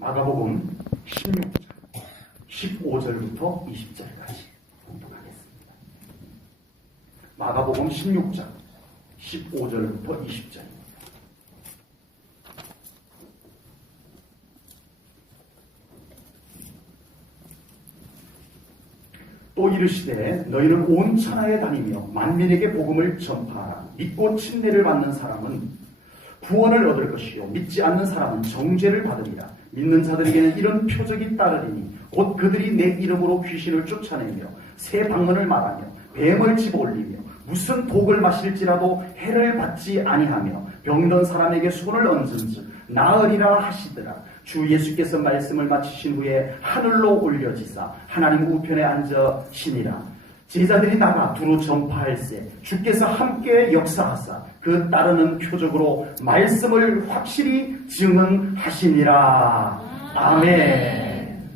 마가복음 16장 15절부터 20절까지 공독하겠습니다. 마가복음 16장 15절부터 20절입니다. 또 이르시되 너희는 온 천하에 다니며 만민에게 복음을 전파하라. 믿고 침례를 받는 사람은 구원을 얻을 것이요 믿지 않는 사람은 정죄를 받으리라. 믿는 자들에게는 이런 표적이 따르리니 곧 그들이 내 이름으로 귀신을 쫓아내며 새 방언을 말하며 뱀을 집어올리며 무슨 독을 마실지라도 해를 받지 아니하며 병든 사람에게 손을 얹은즉 나으리라 하시더라. 주 예수께서 말씀을 마치신 후에 하늘로 올려지사 하나님 우편에 앉으시니라. 제자들이 나가 두루 전파할세 주께서 함께 역사하사 그 따르는 표적으로 말씀을 확실히 증언하시니라. 아멘.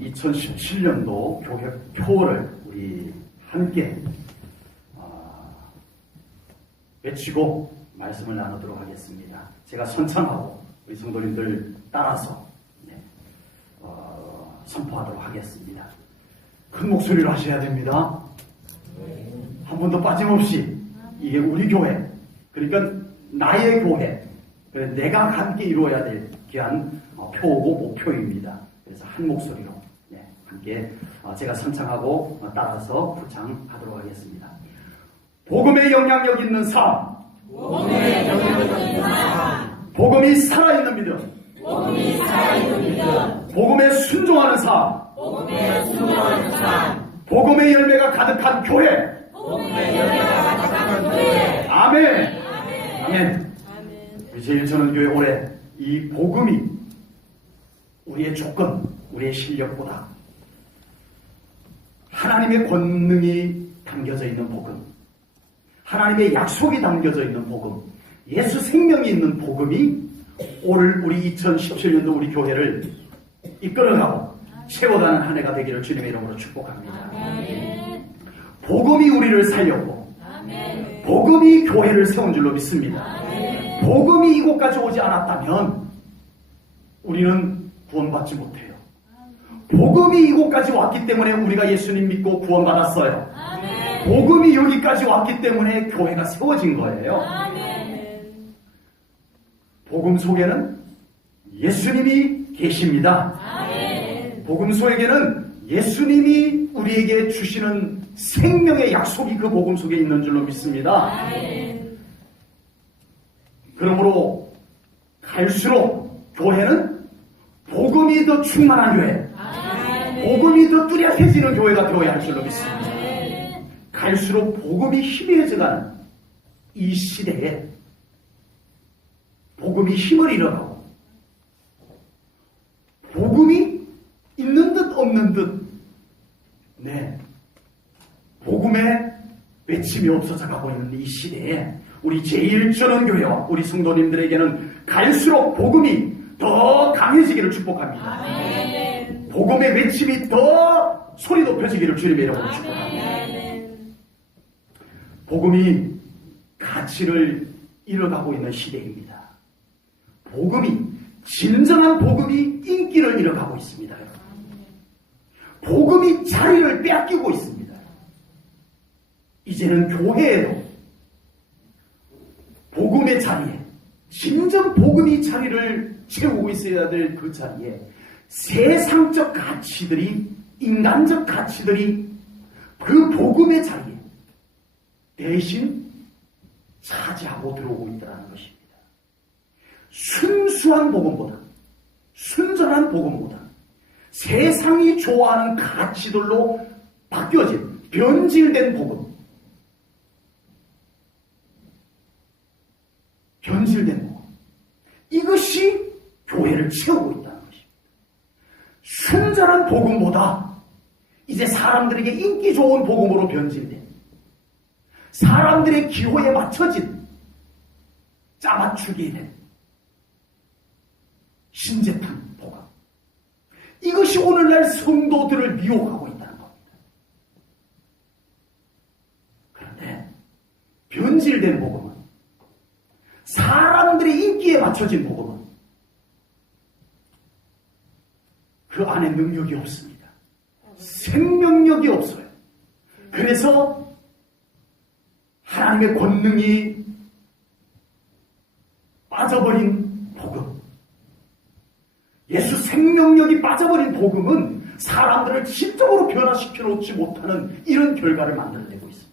2017년도 교회 표를 우리 함께 외치고 말씀을 나누도록 하겠습니다. 제가 선창하고 우리 성도님들 따라서 선포하도록 하겠습니다. 큰 목소리로 하셔야 됩니다. 한 번도 빠짐없이 이게 우리 교회, 그러니까 나의 교회, 내가 함께 이루어야 될 귀한 표고 목표입니다. 그래서 한 목소리로 함께 제가 선창하고 따라서 부창하도록 하겠습니다. 복음의 영향력 있는 삶, 복음이 살아있는 믿음, 복음에 순종하는 삶, 복음의 열매가 가득한 교회. 아멘. 아멘. 우리 제1천원교회 올해 이 복음이 우리의 조건, 우리의 실력보다 하나님의 권능이 담겨져 있는 복음, 하나님의 약속이 담겨져 있는 복음, 예수 생명이 있는 복음이 올 우리 2017년도 우리 교회를 이끌어가고 채워가는 한 해가 되기를 주님의 이름으로 축복합니다. 아멘. 복음이 우리를 살렸고 아멘. 복음이 교회를 세운 줄로 믿습니다. 아멘. 복음이 이곳까지 오지 않았다면 우리는 구원받지 못해요. 복음이 이곳까지 왔기 때문에 우리가 예수님 믿고 구원받았어요. 아멘. 복음이 여기까지 왔기 때문에 교회가 세워진 거예요. 아멘. 복음 속에는 예수님이 계십니다. 아멘. 복음 속에는 예수님이 우리에게 주시는 생명의 약속이 그 복음 속에 있는 줄로 믿습니다. 아멘. 그러므로 갈수록 교회는 복음이 더 충만한 교회, 아멘. 복음이 더 뚜렷해지는 교회가 되어야 할 줄로 믿습니다. 아멘. 갈수록 복음이 희미해져가는 이 시대에 복음이 힘을 잃어가고 복음이 있는 듯 없는 듯 복음의 외침이 없어져 가고 있는 이 시대에 우리 제1전원교회와 우리 성도님들에게는 갈수록 복음이 더 강해지기를 축복합니다. 아멘. 복음의 외침이 더 소리 높여지기를 주님의 이름으로 축복합니다. 아멘. 복음이 가치를 잃어가고 있는 시대입니다. 복음이, 진정한 복음이 인기를 잃어가고 있습니다. 복음이 자리를 빼앗기고 있습니다. 이제는 교회에도 복음의 자리에, 진정 복음이 자리를 채우고 있어야 될 그 자리에 세상적 가치들이, 인간적 가치들이 그 복음의 자리에 대신 차지하고 들어오고 있다는 것입니다. 순수한 복음보다, 순전한 복음보다 세상이 좋아하는 가치들로 바뀌어진, 변질된 복음, 변질된 복음, 이것이 교회를 채우고 있다는 것입니다. 순전한 복음보다 이제 사람들에게 인기 좋은 복음으로 변질된, 사람들의 기호에 맞춰진, 짜맞추기 된 신제품 복음, 이것이 오늘날 성도들을 미혹하고 있다는 겁니다. 그런데 변질된 복음은, 사람들의 인기에 맞춰진 복음은 그 안에 능력이 없습니다. 생명력이 없어요. 그래서 하나님의 권능이 빠져버린 복음, 예수 생명력이 빠져버린 복음은 사람들을 질적으로 변화시켜 놓지 못하는 이런 결과를 만들어내고 있습니다.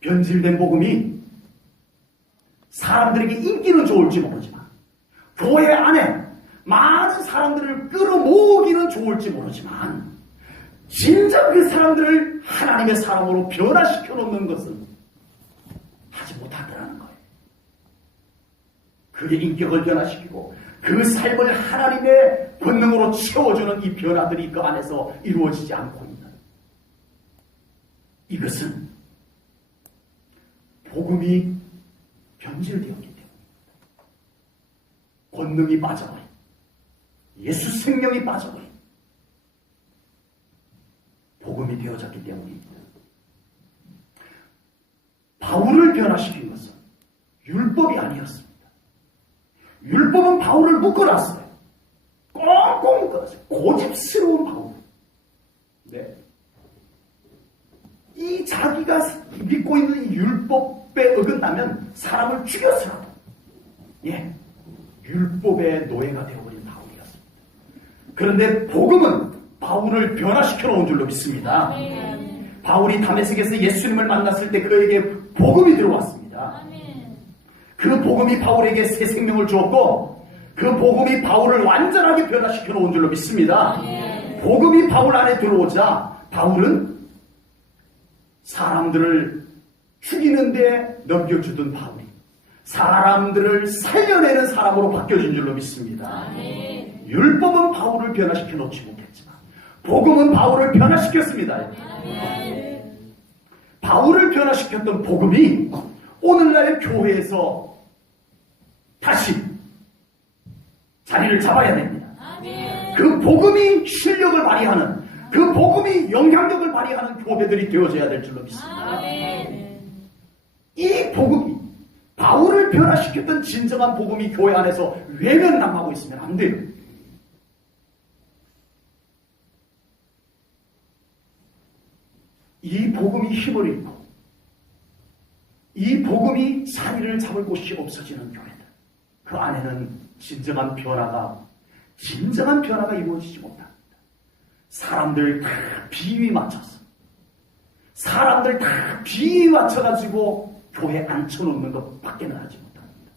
변질된 복음이 사람들에게 인기는 좋을지 모르지만, 교회 안에 많은 사람들을 끌어모으기는 좋을지 모르지만, 진짜 그 사람들을 하나님의 사람으로 변화시켜 놓는 것은 하지 못한다는 거예요. 그의 인격을 변화시키고 그 삶을 하나님의 권능으로 채워주는 이 변화들이 그 안에서 이루어지지 않고 있는, 이것은 복음이 변질되었기 때문에, 권능이 빠져버린, 예수 생명이 빠져버린 복음이 되어졌기 때문입니다. 바울을 변화시킨 것은 율법이 아니었습니다. 율법은 바울을 묶어놨어요. 꽁꽁 묶어놨어요. 고집스러운 바울. 네. 이 자기가 믿고 있는 이 율법에 어긋나면 사람을 죽였으라도, 예, 율법의 노예가 되어버린 바울이었습니다. 그런데 복음은 바울을 변화시켜 놓은 줄로 믿습니다. 바울이 다메섹에서 예수님을 만났을 때 그에게 복음이 들어왔습니다. 그 복음이 바울에게 새 생명을 주었고, 그 복음이 바울을 완전하게 변화시켜 놓은 줄로 믿습니다. 복음이 바울 안에 들어오자 바울은 사람들을 죽이는데 넘겨주던 바울이 사람들을 살려내는 사람으로 바뀌어진 줄로 믿습니다. 율법은 바울을 변화시켜 놓지 못했지만 복음은 바울을 변화시켰습니다. 바울을 변화시켰던 복음이 오늘날 교회에서 다시 자리를 잡아야 됩니다. 그 복음이 실력을 발휘하는, 그 복음이 영향력을 발휘하는 교회들이 되어져야 될 줄로 믿습니다. 이 복음이, 바울을 변화시켰던 진정한 복음이 교회 안에서 외면당하고 있으면 안 돼요. 이 복음이 힘을 잃고 이 복음이 자리를 잡을 곳이 없어지는 교회들, 그 안에는 진정한 변화가 이루어지지 못합니다. 사람들 다 비위 맞춰서, 사람들 다 비위 맞춰가지고 교회에 앉혀놓는 것밖에는 하지 못합니다.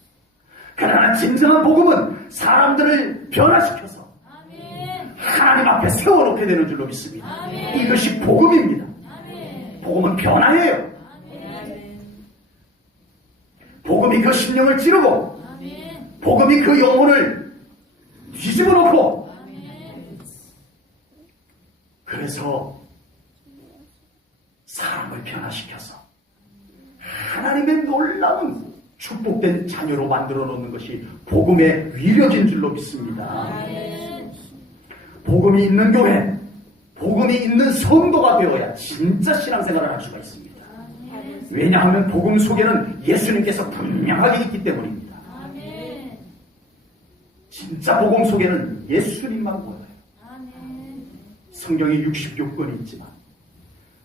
그러나 진정한 복음은 사람들을 변화시켜서 하나님 앞에 세워놓게 되는 줄로 믿습니다. 이것이 복음입니다. 복음은 변화예요. 복음이 그 심령을 찌르고, 복음이 그 영혼을 뒤집어 놓고, 그래서 사람을 변화시켜서 하나님의 놀라운 축복된 자녀로 만들어 놓는 것이 복음의 위력인 줄로 믿습니다. 복음이 있는 교회, 복음이 있는 성도가 되어야 진짜 신앙생활을 할 수가 있습니다. 왜냐하면 복음 속에는 예수님께서 분명하게 있기 때문입니다. 진짜 복음 속에는 예수님만 보여요. 성경이 66권이 있지만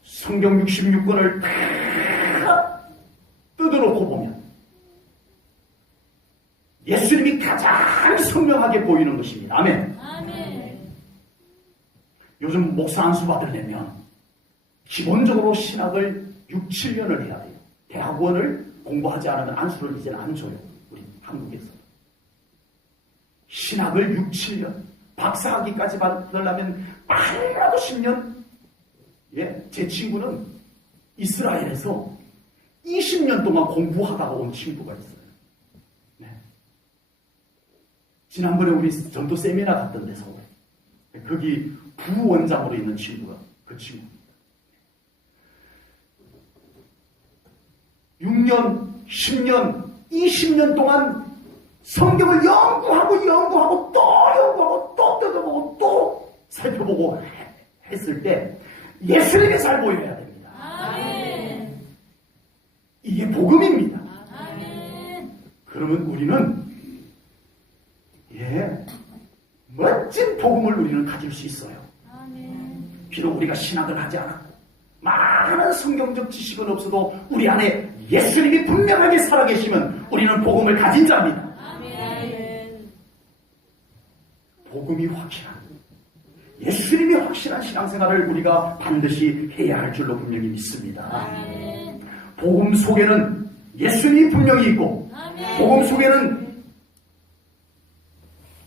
성경 66권을 다 뜯어놓고 보면 예수님이 가장 선명하게 보이는 것입니다. 아멘. 요즘 목사 안수 받으려면 기본적으로 신학을 6, 7년을 해야 돼요. 대학원을 공부하지 않으면 안수를 이제는 안 줘요. 우리 한국에서. 신학을 6, 7년, 박사학위까지 받으려면 빨라도 10년. 예, 제 친구는 이스라엘에서 20년 동안 공부하다가 온 친구가 있어요. 네. 지난번에 우리 전도 세미나 갔던데 서울에. 거기 부원장으로 있는 친구가 그 친구입니다. 6년, 10년, 20년 동안 성경을 연구하고 또 연구하고 또 뜯어보고 또 살펴보고 했을 때 예수님이 잘 보여야 됩니다. 아멘. 이게 복음입니다. 아멘. 그러면 우리는 멋진 복음을 우리는 가질 수 있어요. 비록 우리가 신학을 하지 않았고 많은 성경적 지식은 없어도 우리 안에 예수님이 분명하게 살아계시면 우리는 복음을 가진 자입니다. 복음이 확실한, 예수님이 확실한 신앙생활을 우리가 반드시 해야 할 줄로 분명히 믿습니다. 복음 속에는 예수님이 분명히 있고 복음 속에는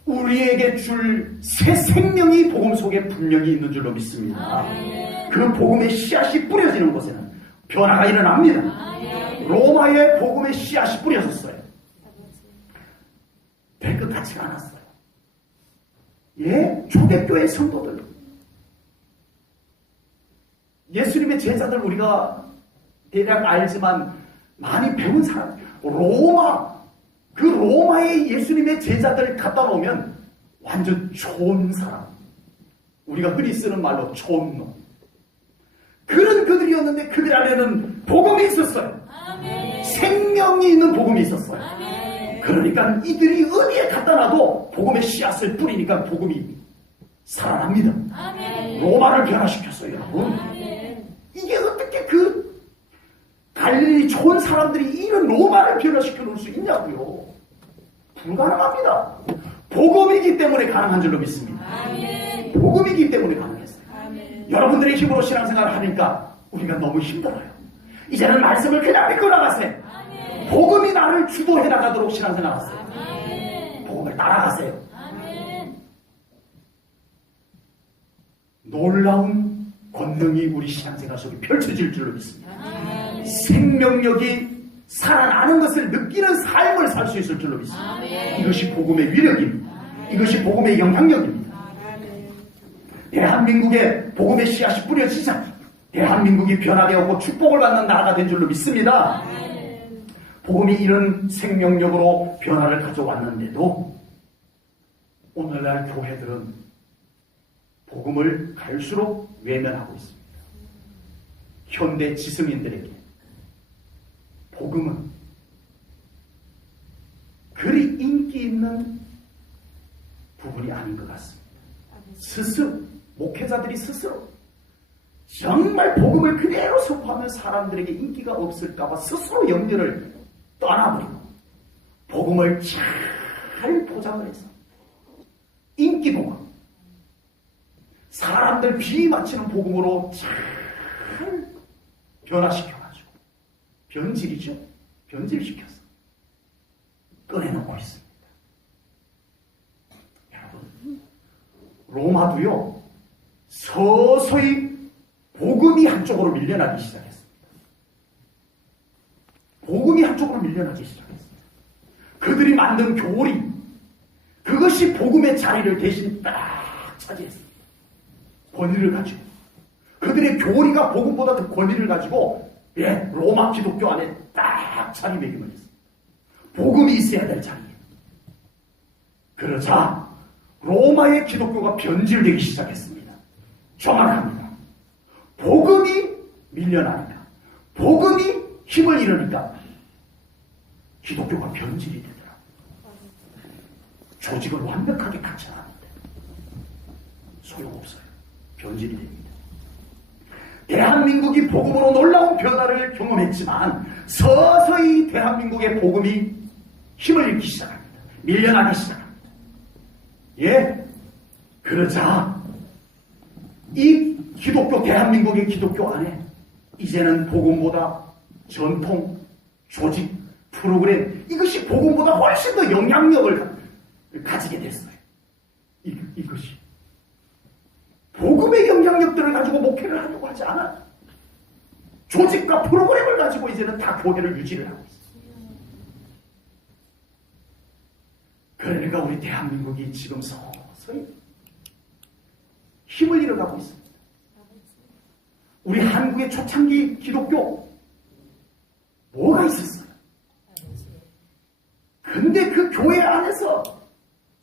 우리에게 줄 새 생명이 복음 속에 분명히 있는 줄로 믿습니다. 그 복음의 씨앗이 뿌려지는 곳에는 변화가 일어납니다. 로마의 복음의 씨앗이 뿌려졌어요. 될 것 같지가 않았어요. 예, 초대교회 성도들, 예수님의 제자들 우리가 대략 알지만 많이 배운 사람, 그 로마의 예수님의 제자들 갖다 놓으면 완전 좋은 사람, 우리가 흔히 쓰는 말로 촌놈, 그런 그들이었는데 그들 안에는 복음이 있었어요. 생명이 있는 복음이 있었어요. 그러니까 이들이 어디에 갖다 놔도 복음의 씨앗을 뿌리니까 복음이 살아납니다. 로마를 변화시켰어요, 여러분. 이게 어떻게 그 갈릴리 좋은 사람들이 이런 로마를 변화시켜 놓을 수 있냐고요. 불가능합니다. 복음이기 때문에 가능한 줄로 믿습니다. 복음이기 때문에 가능했어요. 여러분들의 힘으로 신앙생활을 하니까 우리가 너무 힘들어요. 이제는 말씀을 그냥 믿고 나가세요. 복음이 나를 주도해 나가도록 신앙생활하세요. 복음을 따라가세요. 놀라운 권능이 우리 신앙생활 속에 펼쳐질 줄로 믿습니다. 생명력이 살아나는 것을 느끼는 삶을 살 수 있을 줄로 믿습니다. 이것이 복음의 위력입니다. 이것이 복음의 영향력입니다. 대한민국에 복음의 씨앗이 뿌려지자 대한민국이 변화되었고 축복을 받는 나라가 된 줄로 믿습니다. 복음이 이런 생명력으로 변화를 가져왔는데도 오늘날 교회들은 복음을 갈수록 외면하고 있습니다. 현대 지성인들에게 복음은 그리 인기 있는 부분이 아닌 것 같습니다. 스스로, 목회자들이 스스로 정말 복음을 그대로 선포하면 사람들에게 인기가 없을까봐 스스로 염려를 떠나버리고 복음을 잘 포장을 해서 인기복음, 사람들 비위 맞추는 복음으로 잘 변화시켜가지고 변질이죠. 변질시켜서 꺼내놓고 있습니다. 여러분, 로마도요 서서히 복음이 한쪽으로 밀려나기 시작했습니다. 복음이 한쪽으로 밀려나기 시작했습니다. 그들이 만든 교리, 그것이 복음의 자리를 대신 딱 차지했습니다. 권위를 가지고 그들의 교리가 복음보다 더 권위를 가지고 로마 기독교 안에 딱 자리매김을 했습니다. 복음이 있어야 될 자리에. 그러자 로마의 기독교가 변질되기 시작했습니다. 정확합니다. 복음이 밀려나니까, 복음이 힘을 잃으니까 기독교가 변질이 되더라고요. 조직을 완벽하게 갖춰놨는데 소용없어요. 변질이 됩니다. 대한민국이 복음으로 놀라운 변화를 경험했지만 서서히 대한민국의 복음이 힘을 잃기 시작합니다. 밀려나기 시작합니다. 예, 그러자 이 기독교, 대한민국의 기독교 안에 이제는 복음보다 전통, 조직, 프로그램, 이것이 복음보다 훨씬 더 영향력을 가지게 됐어요. 이것이 복음의 영향력들을 가지고 목회를 하려고 하지 않아요. 조직과 프로그램을 가지고 이제는 다 교회를 유지를 하고 있어요. 그러니까 우리 대한민국이 지금 서서히 힘을 잃어가고 있습니다. 우리 한국의 초창기 기독교 뭐가 있었어요? 근데 그 교회 안에서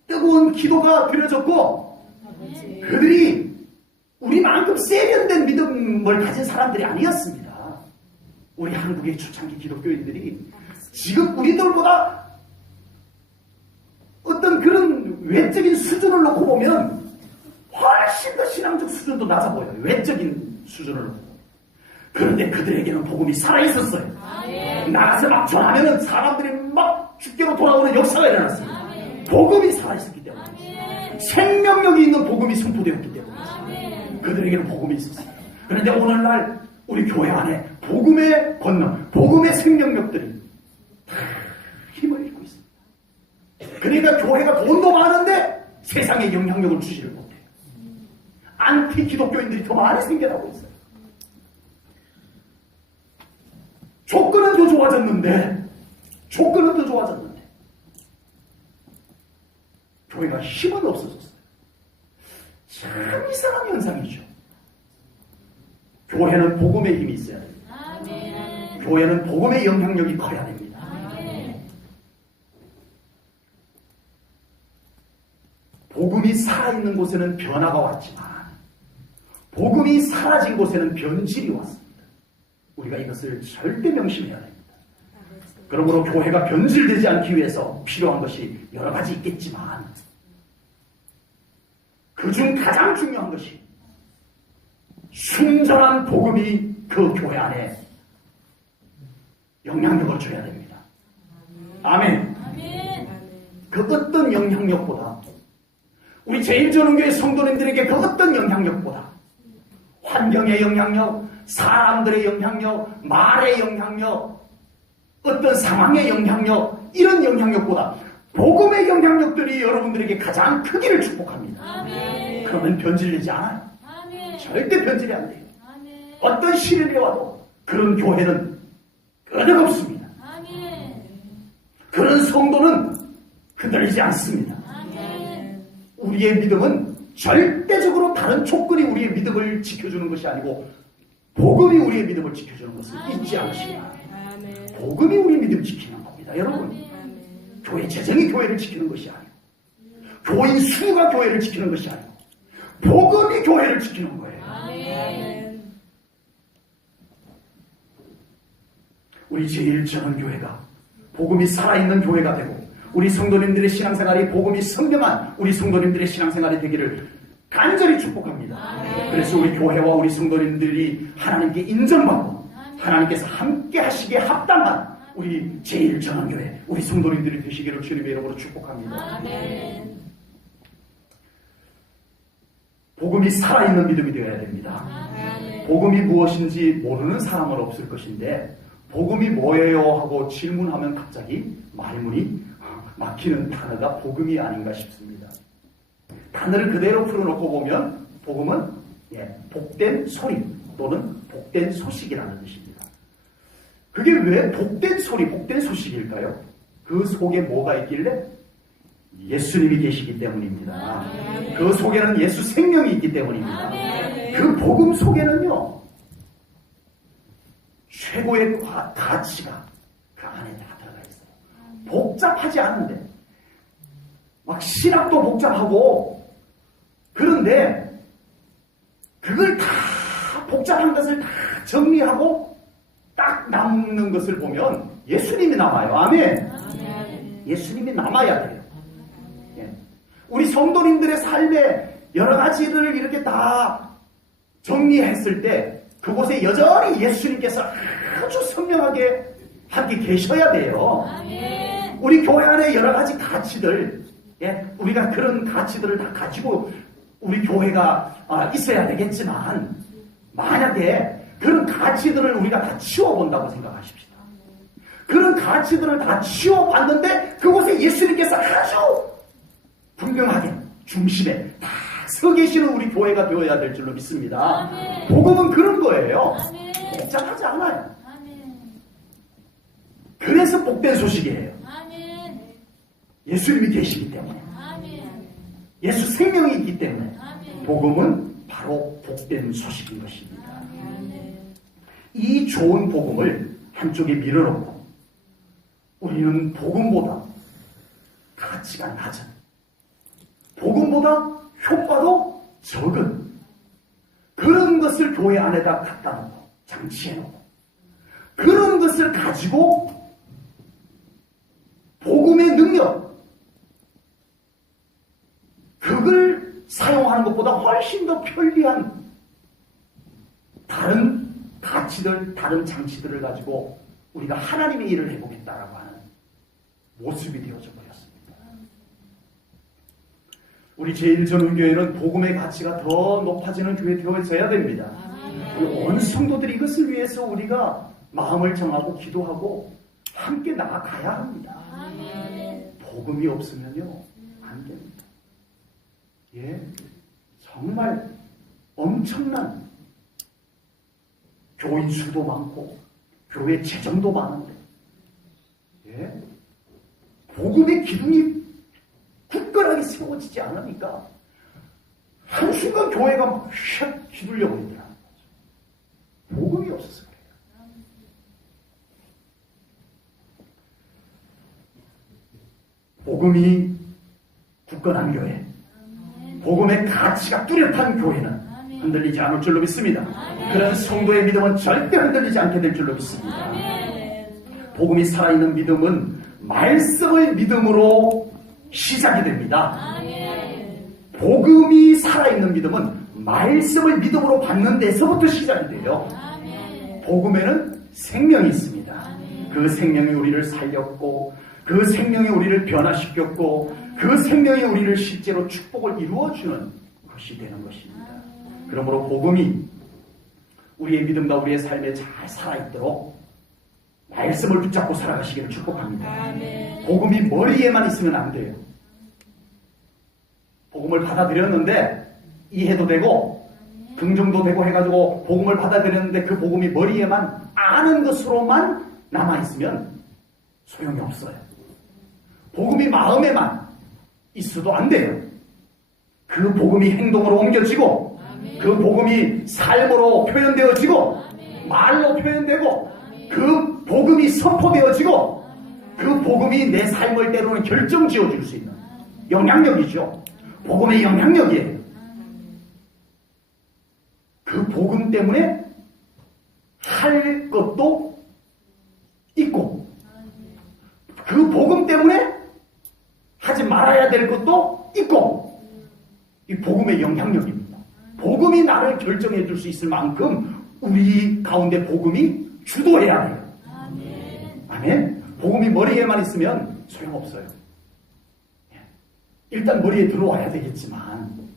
뜨거운 기도가 드려졌고 그들이 우리만큼 세련된 믿음을 가진 사람들이 아니었습니다. 우리 한국의 초창기 기독교인들이 지금 우리들보다 어떤 그런 외적인 수준을 놓고 보면 훨씬 더 신앙적 수준도 낮아 보여요. 외적인 수준을 보고. 그런데 그들에게는 복음이 살아있었어요. 나가서 막 전하면은 사람들이 막 주께로 돌아오는 역사가 일어났어요. 복음이 살아있었기 때문에. 생명력이 있는 복음이 선포되었기 때문에. 그들에게는 복음이 있었어요. 그런데 오늘날 우리 교회 안에 복음의 권능, 복음의 생명력들이 다 힘을 잃고 있습니다. 그러니까 교회가 돈도 많은데 세상에 영향력을 주지를 못해요. 안티 기독교인들이 더 많이 생겨나고 있어요. 조건은 더 좋아졌는데 교회가 힘은 없어졌어요. 참 이상한 현상이죠. 교회는 복음의 힘이 있어야 됩니다. 교회는 복음의 영향력이 커야 됩니다. 복음이 살아있는 곳에는 변화가 왔지만 복음이 사라진 곳에는 변질이 왔습니다. 우리가 이것을 절대 명심해야 됩니다. 그러므로 교회가 변질되지 않기 위해서 필요한 것이 여러 가지 있겠지만 그중 가장 중요한 것이 순전한 복음이 그 교회 안에 영향력을 줘야 됩니다. 아멘. 그 어떤 영향력보다 우리 제일전원교회 성도님들에게 그 어떤 영향력보다 환경의 영향력, 사람들의 영향력, 말의 영향력, 어떤 상황의 영향력, 이런 영향력보다 복음의 영향력들이 여러분들에게 가장 크기를 축복합니다. 아멘. 그러면 변질되지 않아요. 아멘. 절대 변질이 안 돼요. 아멘. 어떤 시련이 와도 그런 교회는 끄덕없습니다. 아멘. 그런 성도는 흔들리지 않습니다. 아멘. 우리의 믿음은 절대적으로 다른 조건이 우리의 믿음을 지켜주는 것이 아니고 복음이 우리의 믿음을 지켜주는 것을 잊지 않으시라. 복음이 우리 믿음 지키는 겁니다. 여러분. 교회 재정이 교회를 지키는 것이 아니고 교인 수가 교회를 지키는 것이 아니고 복음이 교회를 지키는 거예요. 우리 제1전원교회가 복음이 살아있는 교회가 되고 우리 성도님들의 신앙생활이 복음이 선명한 우리 성도님들의 신앙생활이 되기를 간절히 축복합니다. 그래서 우리 교회와 우리 성도님들이 하나님께 인정받고 하나님께서 함께 하시기에 합당한 우리 제1전원교회 우리 성도님들이 되시기를 주님의 이름으로 축복합니다. 복음이 살아있는 믿음이 되어야 됩니다. 복음이 무엇인지 모르는 사람은 없을 것인데 복음이 뭐예요? 하고 질문하면 갑자기 말문이 막히는 단어가 복음이 아닌가 싶습니다. 단어를 그대로 풀어놓고 보면 복음은 복된 소리 또는 복된 소식이라는 뜻입니다. 그게 왜 복된 소리, 복된 소식일까요? 그 속에 뭐가 있길래? 예수님이 계시기 때문입니다. 그 속에는 예수 생명이 있기 때문입니다. 그 복음 속에는요 최고의 가치가 그 안에 다 들어가 있어요. 복잡하지 않은데 막 신학도 복잡하고 그런데 그걸 다 복잡한 것을 다 정리하고 딱 남는 것을 보면 예수님이 남아요. 아멘. 예수님이 남아야 돼요. 우리 성도님들의 삶에 여러 가지를 이렇게 다 정리했을 때 그곳에 여전히 예수님께서 아주 선명하게 함께 계셔야 돼요. 우리 교회 안에 여러 가지 가치들, 우리가 그런 가치들을 다 가지고 우리 교회가 있어야 되겠지만 만약에 그런 가치들을 우리가 다 치워본다고 생각하십시다. 그런 가치들을 다 치워봤는데 그곳에 예수님께서 아주 분명하게 중심에 다 서 계시는 우리 교회가 되어야 될 줄로 믿습니다. 아멘. 복음은 그런 거예요. 아멘. 복잡하지 않아요. 아멘. 그래서 복된 소식이에요. 아멘. 예수님이 계시기 때문에 아멘. 예수 생명이 있기 때문에 아멘. 복음은 바로 복된 소식인 것입니다. 아멘. 이 좋은 복음을 한쪽에 밀어놓고 우리는 복음보다 가치가 낮은 복음보다 효과도 적은 그런 것을 교회 안에다 갖다 놓고 장치해놓고 그런 것을 가지고 복음의 능력 그걸 사용하는 하는 것보다 훨씬 더 편리한 다른 가치들, 다른 장치들을 가지고 우리가 하나님의 일을 해보겠다라고 하는 모습이 되어져 버렸습니다. 우리 제1전운교회는 복음의 가치가 더 높아지는 교회 되어져야 됩니다. 온 성도들이 이것을 위해서 우리가 마음을 정하고 기도하고 함께 나아가야 합니다. 복음이 없으면요 안 됩니다. 예, 정말 엄청난 교인 수도 많고 교회 재정도 많은데, 예, 복음의 기둥이 굳건하게 세워지지 않으니까 한순간 교회가 막 휙 휘둘려 버리더라고요. 복음이 없어서 그래요. 복음이 굳건한 교회, 복음의 가치가 뚜렷한 교회는 흔들리지 않을 줄로 믿습니다. 그런 성도의 믿음은 절대 흔들리지 않게 될 줄로 믿습니다. 복음이 살아있는 믿음은 말씀의 믿음으로 시작이 됩니다. 복음이 살아있는 믿음은 말씀을 믿음으로 받는 데서부터 시작이 돼요. 복음에는 생명이 있습니다. 그 생명이 우리를 살렸고, 그 생명이 우리를 변화시켰고, 그 생명이 우리를 실제로 축복을 이루어주는 것이 되는 것입니다. 그러므로 복음이 우리의 믿음과 우리의 삶에 잘 살아있도록 말씀을 붙잡고 살아가시기를 축복합니다. 복음이 머리에만 있으면 안 돼요. 복음을 받아들였는데 이해도 되고 긍정도 되고 해가지고 복음을 받아들였는데 그 복음이 머리에만 아는 것으로만 남아있으면 소용이 없어요. 복음이 마음에만 있어도 안 돼요. 그 복음이 행동으로 옮겨지고 그 복음이 삶으로 표현되어지고 말로 표현되고 그 복음이 선포되어지고 그 복음이 내 삶을 때로는 결정지어줄 수 있는 영향력이죠. 복음의 영향력이에요. 그 복음 때문에 할 것도 있고 그 복음 때문에 하지 말아야 될 것도 있고, 이 복음의 영향력입니다. 복음이 나를 결정해 줄 수 있을 만큼 우리 가운데 복음이 주도해야 돼요. 아멘. 복음이 머리에만 있으면 소용없어요. 일단 머리에 들어와야 되겠지만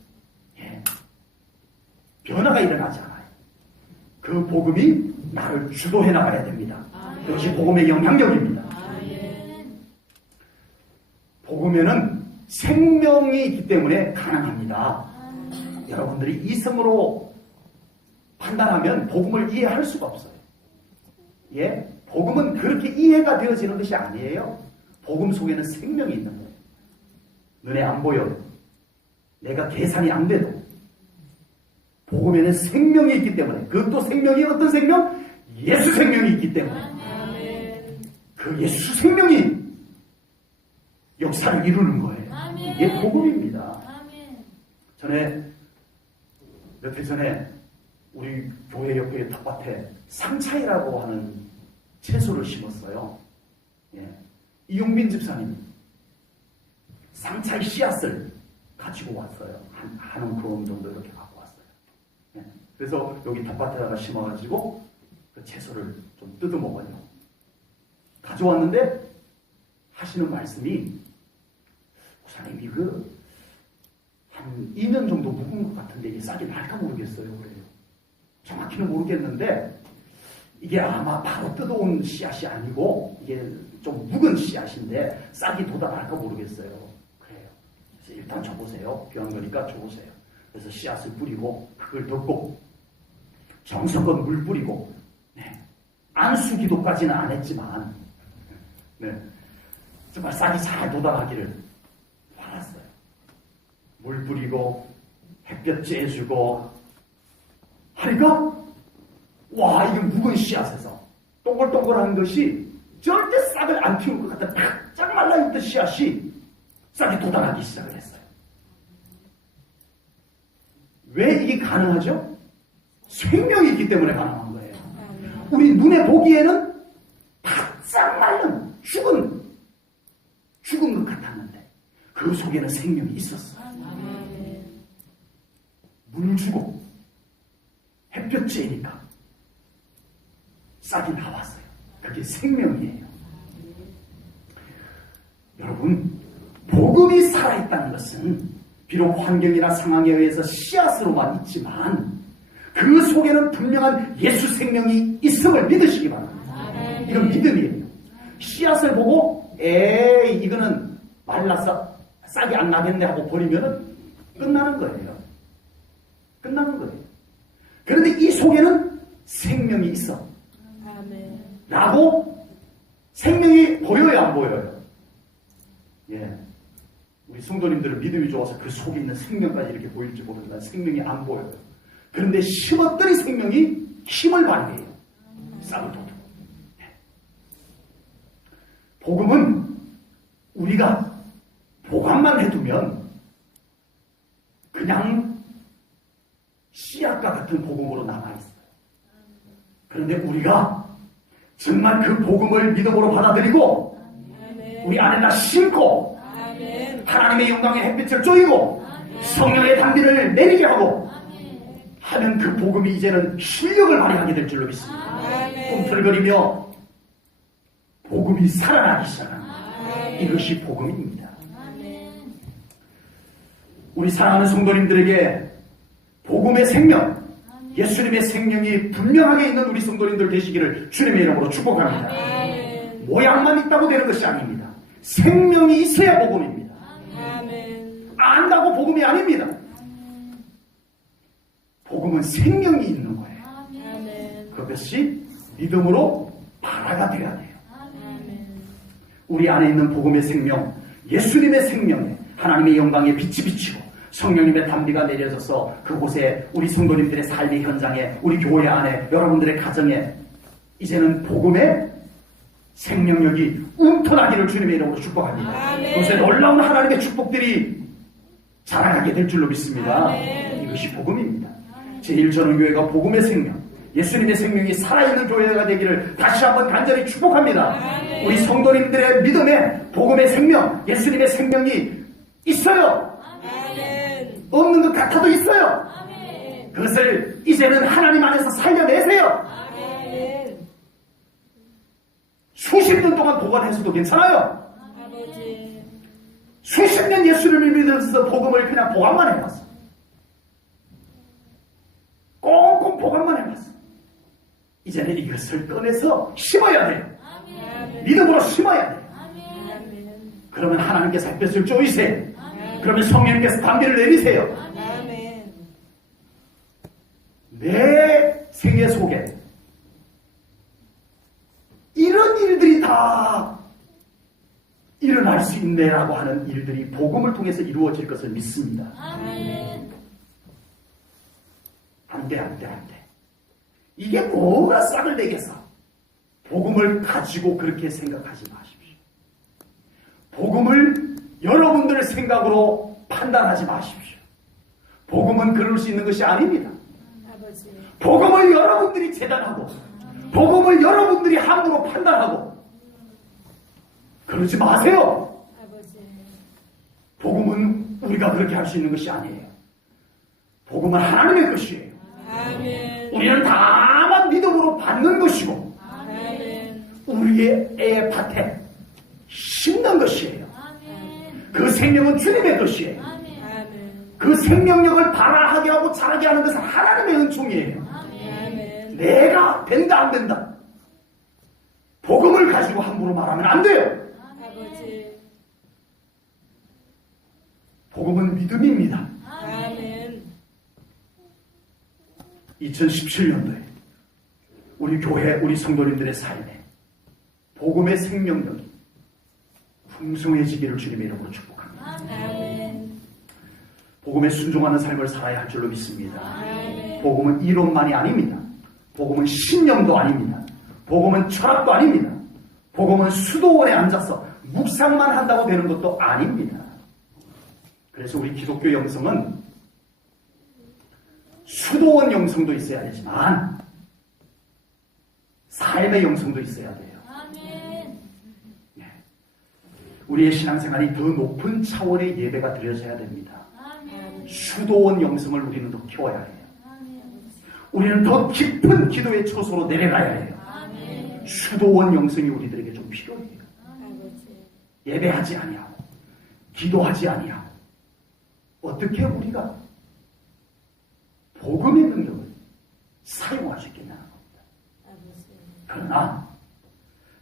변화가 일어나지 않아요. 그 복음이 나를 주도해 나가야 됩니다. 그것이 복음의 영향력입니다. 복음에는 생명이 있기 때문에 가능합니다. 여러분들이 이성으로 판단하면 복음을 이해할 수가 없어요. 예? 복음은 그렇게 이해가 되어지는 것이 아니에요. 복음 속에는 생명이 있는 거예요. 눈에 안 보여. 내가 계산이 안 돼도 복음에는 생명이 있기 때문에, 그것도 생명이 어떤 생명? 예수 생명이 있기 때문에 그 예수 생명이 역사를 이루는 거예요. 이게 복음입니다. 전에 몇 해 전에 우리 교회 옆에 텃밭에 상차이라고 하는 채소를 심었어요. 예. 이용민 집사님 상차이 씨앗을 가지고 왔어요. 한 움큼 정도 이렇게 갖고 왔어요. 예. 그래서 여기 텃밭에다가 심어가지고 그 채소를 좀 뜯어먹어요. 가져왔는데 하시는 말씀이, 목사님이 한 2년 정도 묵은 것 같은데 이게 싹이 날까 모르겠어요. 그래요. 정확히는 모르겠는데 이게 아마 바로 뜯어온 씨앗이 아니고 이게 좀 묵은 씨앗인데 싹이 돋아날까 모르겠어요. 그래요. 그래서 일단 줘보세요. 귀한 거니까 줘보세요. 그래서 씨앗을 뿌리고 그걸 덮고 정성껏 물 뿌리고, 네. 안수 기도까지는 안 했지만, 네. 정말 싹이 잘 돋아나기를 바랐어요. 물 뿌리고 햇볕 쬐주고 하니까 와, 이게 묵은 씨앗에서 동글동글한 것이 절대 싹을 안 틔울 것 같은 바짝 말라있던 씨앗이 싹이 돋아나기 시작을 했어요. 왜 이게 가능하죠? 생명이 있기 때문에 가능한 거예요. 우리 눈에 보기에는 바짝 말른 죽은 것 같았는데 그 속에는 생명이 있었어요. 물 주고 햇볕 쬐니까 싹이 나왔어요. 그게 생명이에요. 여러분, 복음이 살아있다는 것은 비록 환경이나 상황에 의해서 씨앗으로만 있지만 그 속에는 분명한 예수 생명이 있음을 믿으시기 바랍니다. 이건 믿음이에요. 씨앗을 보고 에이 이거는 말라서 싹이 안 나겠네 하고 버리면 끝나는 거예요. 끝나는 거예요. 그런데 이 속에는 생명이 있어. 라고 생명이 보여요, 안 보여요? 예. 우리 성도님들은 믿음이 좋아서 그 속에 있는 생명까지 이렇게 보일지 모르지만 생명이 안 보여요. 그런데 심었더니 생명이 힘을 발휘해요. 싹을 돋고. 예. 복음은 우리가 보관만 해두면 그냥 씨앗과 같은 복음으로 남아있어요. 그런데 우리가 정말 그 복음을 믿음으로 받아들이고 우리 안에다 심고 하나님의 영광의 햇빛을 쬐이고 성령의 단비를 내리게 하고 하면 그 복음이 이제는 실력을 발휘하게 될 줄로 믿습니다. 꿈틀거리며 복음이 살아나기 시작합니다. 이것이 복음입니다. 우리 사랑하는 성도님들에게 복음의 생명, 예수님의 생명이 분명하게 있는 우리 성도님들 되시기를 주님의 이름으로 축복합니다. 모양만 있다고 되는 것이 아닙니다. 생명이 있어야 복음입니다. 안다고 복음이 아닙니다. 복음은 생명이 있는 거예요. 그것이 믿음으로 발화가 되어야 돼요. 우리 안에 있는 복음의 생명, 예수님의 생명에 하나님의 영광의 빛이 비치고 성령님의 단비가 내려져서 그곳에 우리 성도님들의 삶의 현장에 우리 교회 안에 여러분들의 가정에 이제는 복음의 생명력이 움터나기를 주님의 이름으로 축복합니다. 그곳에 놀라운 하나님의 축복들이 자라나게 될 줄로 믿습니다. 이것이 복음입니다. 제1전원교회가 복음의 생명, 예수님의 생명이 살아있는 교회가 되기를 다시 한번 간절히 축복합니다. 우리 성도님들의 믿음에 복음의 생명, 예수님의 생명이 있어요. 없는 것 같아도 있어요. 그것을 이제는 하나님 안에서 살려내세요. 수십 년 동안 보관해서도 괜찮아요. 수십 년 예수를 믿으면서 복음을 그냥 보관만 해봤어. 꽁꽁 보관만 해봤어. 이제는 이것을 꺼내서 심어야 돼요. 믿음으로 심어야 돼요. 그러면 하나님께서 햇볕을 쪼이세요. 그러면 성령님께서 단비를 내리세요. 내 생애 속에 이런 일들이 다 일어날 수 있네라고 하는 일들이 복음을 통해서 이루어질 것을 믿습니다. 안 돼. 이게 뭐가 싹을 내겠어? 복음을 가지고 그렇게 생각하지 마십시오. 복음을 여러분들의 생각으로 판단하지 마십시오. 복음은 그럴 수 있는 것이 아닙니다. 복음을 여러분들이 재단하고 복음을 여러분들이 함부로 판단하고 그러지 마세요. 복음은 우리가 그렇게 할 수 있는 것이 아니에요. 복음은 하나님의 것이에요. 우리는 다만 믿음으로 받는 것이고 우리의 애 밭에 심는 것이에요. 그 생명은 주님의 것이에요. 그 생명력을 발휘하게 하고 자라게 하는 것은 하나님의 은총이에요. 내가 된다 안 된다. 복음을 가지고 함부로 말하면 안 돼요. 복음은 믿음입니다. 2017년도에 우리 교회, 우리 성도님들의 삶에 복음의 생명력이 풍성해지기를 주님의 이름으로 축복합니다. 복음에 순종하는 삶을 살아야 할 줄로 믿습니다. 복음은 이론만이 아닙니다. 복음은 신념도 아닙니다. 복음은 철학도 아닙니다. 복음은 수도원에 앉아서 묵상만 한다고 되는 것도 아닙니다. 그래서 우리 기독교 영성은 수도원 영성도 있어야 되지만 삶의 영성도 있어야 돼요. 우리의 신앙생활이 더 높은 차원의 예배가 드려져야 됩니다. 수도원 영성을 우리는 더 키워야 해요. 우리는 더 깊은 기도의 처소로 내려가야 해요. 수도원 영성이 우리들에게 좀 필요해요. 예배하지 아니하고 기도하지 아니하고 어떻게 우리가 복음의 능력을 사용할 수 있겠냐는 겁니다. 그러나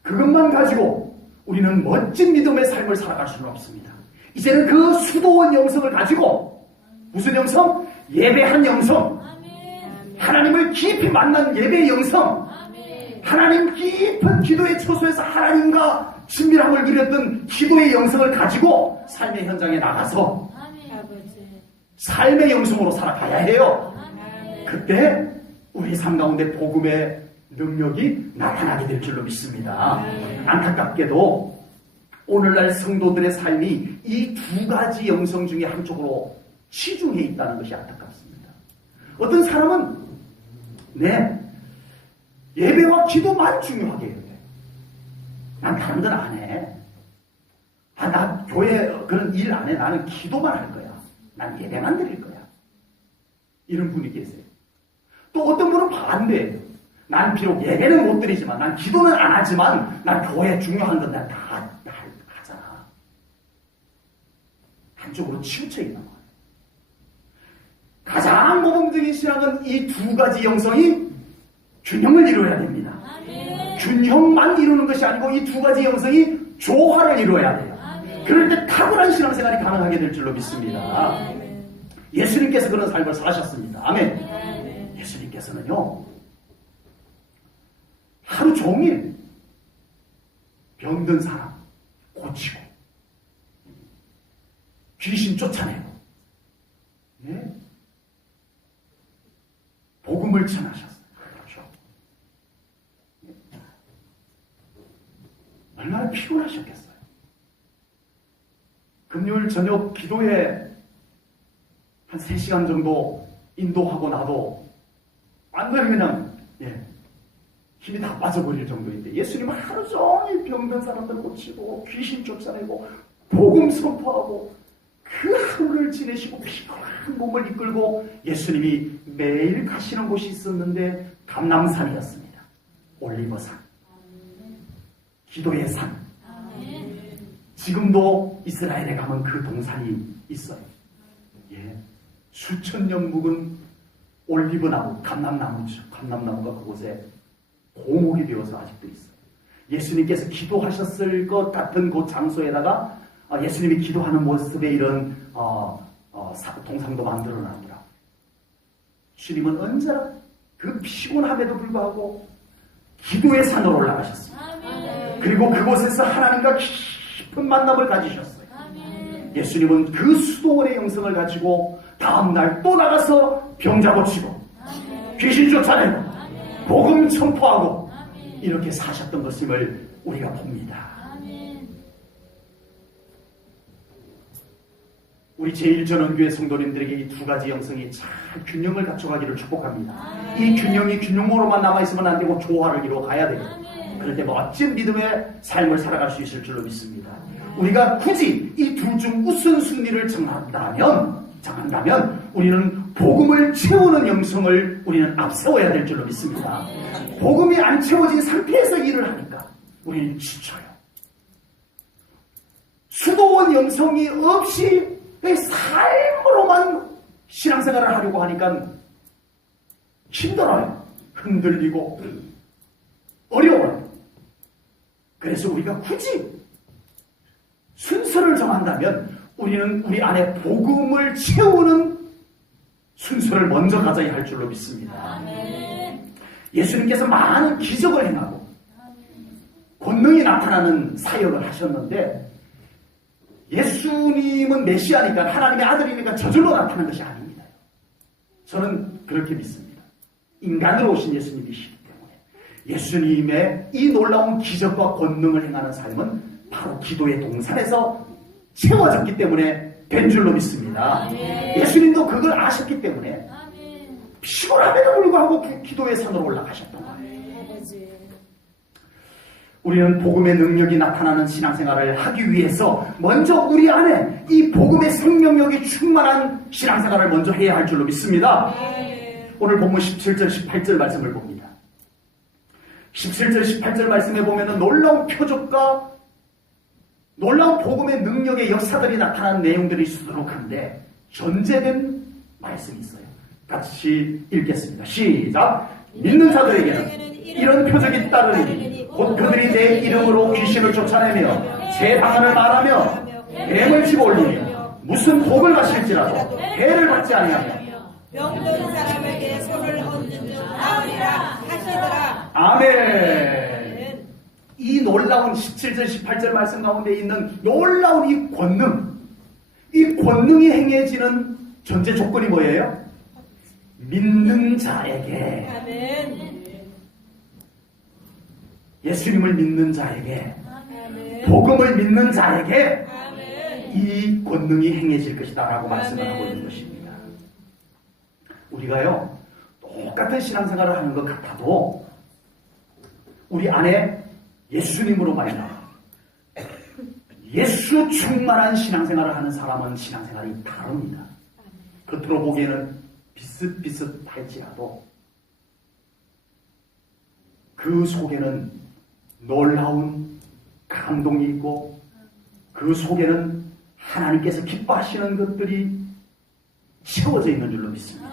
그것만 가지고 우리는 멋진 믿음의 삶을 살아갈 수는 없습니다. 이제는 그 수도원 영성을 가지고 무슨 영성? 예배한 영성, 하나님을 깊이 만난 예배의 영성, 하나님 깊은 기도의 처소에서 하나님과 친밀함을 누렸던 기도의 영성을 가지고 삶의 현장에 나가서 삶의 영성으로 살아가야 해요. 그때 우리 삶 가운데 복음의 능력이 나타나게 될 줄로 믿습니다. 안타깝게도 오늘날 성도들의 삶이 이 두 가지 영성 중에 한쪽으로 치중해 있다는 것이 안타깝습니다. 어떤 사람은 예배와 기도만 중요하게 해요. 난 다른 건 안 해. 나 교회 그런 일 안 해. 나는 기도만 할 거야. 난 예배만 드릴 거야. 이런 분이 계세요. 또 어떤 분은 반대예요. 난 비록 예배는 못 드리지만, 난 기도는 안 하지만, 난 교회 중요한 건 난 다 하잖아. 한쪽으로 치우쳐 있는 거예요. 가장 모범적인 신앙은 이 두 가지 영성이 균형을 이루어야 됩니다. 균형만 이루는 것이 아니고 이 두 가지 영성이 조화를 이루어야 돼요. 그럴 때 탁월한 신앙생활이 가능하게 될 줄로 믿습니다. 예수님께서 그런 삶을 사셨습니다. 아멘. 예수님께서는요, 하루 종일 병든 사람 고치고 귀신 쫓아내고 복음을 전하셨어요. 그렇죠? 얼마나 피곤하셨겠어요. 금요일 저녁 기도에 한 3시간 정도 인도하고 나도 완전히 그냥 힘이 다 빠져버릴 정도인데 예수님은 하루 종일 병든 사람들 고치고 귀신 쫓아내고 복음 선포하고 그 하루를 지내시고 피곤한 몸을 이끌고 예수님이 매일 가시는 곳이 있었는데 감람산이었습니다. 올리버산, 기도의 산. 지금도 이스라엘에 가면 그 동산이 있어요. 수천 년 묵은 올리브나무, 감람나무죠. 감람나무가 그곳에 고목이 되어서 아직도 있어요. 예수님께서 기도하셨을 것 같은 그 장소에다가 예수님이 기도하는 모습의 이런 동상도 만들어놨더라. 주님은 언제나 그 피곤함에도 불구하고 기도의 산으로 올라가셨습니다. 그리고 그곳에서 하나님과 깊은 만남을 가지셨어요. 예수님은 그 수도원의 영성을 가지고 다음날 또 나가서 병자 고치고 귀신 쫓아내고 복음 선포하고 이렇게 사셨던 것임을 우리가 봅니다. 우리 제1전원교회 성도님들에게 이 두 가지 영성이 잘 균형을 갖춰가기를 축복합니다. 이 균형이 균형으로만 남아있으면 안 되고 조화를 이루어 가야 돼요. 그럴 때 멋진 믿음의 삶을 살아갈 수 있을 줄로 믿습니다. 우리가 굳이 이 둘 중 우선순위를 정한다면 우리는 복음을 채우는 영성을 우리는 앞세워야 될 줄로 믿습니다. 복음이 안 채워진 상태에서 일을 하니까 우리는 지쳐요. 수도원 영성이 없이 삶으로만 신앙생활을 하려고 하니까 힘들어요. 흔들리고 어려워요. 그래서 우리가 굳이 순서를 정한다면 우리는 우리 안에 복음을 채우는 순서를 먼저 가져야 할 줄로 믿습니다. 예수님께서 많은 기적을 행하고 권능이 나타나는 사역을 하셨는데 예수님은 메시아니까 하나님의 아들이니까 저절로 나타난 것이 아닙니다. 저는 그렇게 믿습니다. 인간으로 오신 예수님이시기 때문에 예수님의 이 놀라운 기적과 권능을 행하는 삶은 바로 기도의 동산에서 채워졌기 때문에 된 줄로 믿습니다. 예수님도 그걸 아셨기 때문에 피곤함에도 불구하고 기도의 산으로 올라가셨던 거예요. 우리는 복음의 능력이 나타나는 신앙생활을 하기 위해서 먼저 우리 안에 이 복음의 생명력이 충만한 신앙생활을 먼저 해야 할 줄로 믿습니다. 오늘 본문 17절 18절 말씀을 봅니다. 17절 18절 말씀에 보면 놀라운 표적과 놀라운 복음의 능력의 역사들이 나타나는 내용들이 수두룩한데 전제된 말씀이 있어요. 같이 읽겠습니다. 시작. 믿는 자들에게는 이런 표적이 따르니 곧 그들이 내 이름으로 귀신을 쫓아내며 제 방언을 말하며 뱀을 집어올리며 무슨 복을 마실지라도 해를 받지 아니하며 병든 사람에게 손을 얹은 줄 나으리라 하시더라. 아멘. 이 놀라운 17절 18절 말씀 가운데 있는 놀라운 이 권능, 이 권능이 행해지는 전제 조건이 뭐예요? 믿는 자에게, 아멘. 예수님을 믿는 자에게, 아멘. 복음을 믿는 자에게 아멘. 이 권능이 행해질 것이다 라고 말씀을 하고 있는 것입니다. 우리가요, 똑같은 신앙생활을 하는 것 같아도 우리 안에 예수님으로 말미암아 예수 충만한 신앙생활을 하는 사람은 신앙생활이 다릅니다. 겉으로 보기에는 비슷비슷할지라도 그 속에는 놀라운 감동이 있고 그 속에는 하나님께서 기뻐하시는 것들이 채워져 있는 줄로 믿습니다.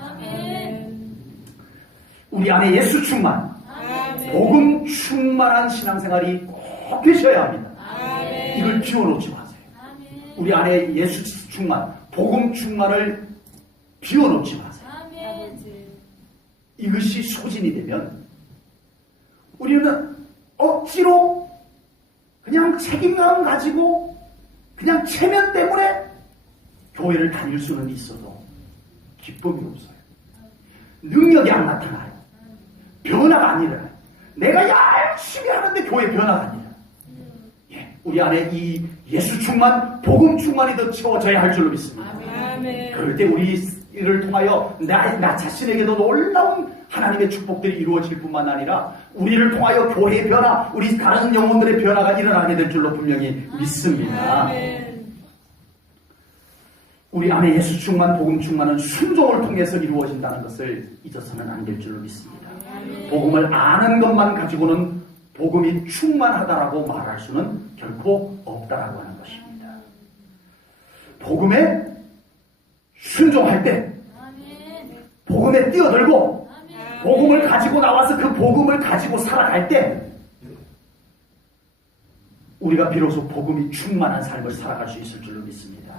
우리 안에 예수 충만, 복음 충만한 신앙생활이 꼭 계셔야 합니다. 이걸 비워놓지 마세요. 우리 안에 예수 충만, 복음 충만을 비워놓지 마세요. 이것이 소진이 되면 우리는 억지로 그냥 책임감 가지고 그냥 체면 때문에 교회를 다닐 수는 있어도 기쁨이 없어요. 능력이 안 나타나요. 변화가 안 일어나요. 내가 열심히 하는데 교회 변화가 안 일어나요. 예, 우리 안에 이 예수 충만, 복음 충만이 더 채워져야 할 줄로 믿습니다. 그럴 때 우리를 통하여 나 자신에게도 놀라운 하나님의 축복들이 이루어질 뿐만 아니라 우리를 통하여 교회의 변화, 우리 다른 영혼들의 변화가 일어나게 될 줄로 분명히 믿습니다. 우리 안에 예수 충만, 복음 충만은 순종을 통해서 이루어진다는 것을 잊어서는 안 될 줄로 믿습니다. 복음을 아는 것만 가지고는 복음이 충만하다라고 말할 수는 결코 없다라고 하는 것입니다. 복음에 순종할 때, 복음에 뛰어들고, 복음을 가지고 나와서 그 복음을 가지고 살아갈 때, 우리가 비로소 복음이 충만한 삶을 살아갈 수 있을 줄로 믿습니다.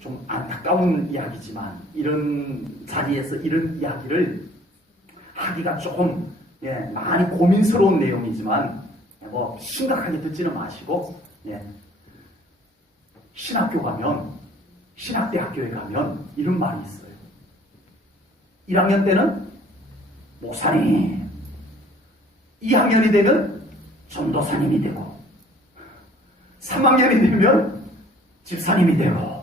좀 안타까운 이야기지만 이런 자리에서 이런 이야기를 하기가 조금 많이 고민스러운 내용이지만 뭐 심각하게 듣지는 마시고 신학교 가면 신학대학교에 가면 이런 말이 있어요. 1학년 때는 목사님, 2학년이 되면 전도사님이 되고 3학년이 되면 집사님이 되고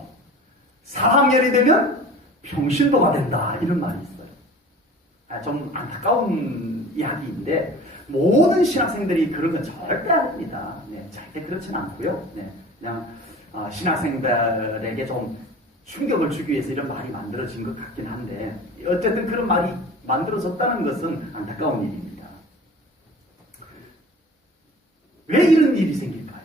4학년이 되면 평신도가 된다 이런 말이 있어요. 좀 안타까운 이야기인데 모든 신학생들이 그런 건 절대 아닙니다. 절대 그렇지는 않고요. 그냥 신학생들에게 좀 충격을 주기 위해서 이런 말이 만들어진 것 같긴 한데 어쨌든 그런 말이 만들어졌다는 것은 안타까운 일입니다. 왜 이런 일이 생길까요?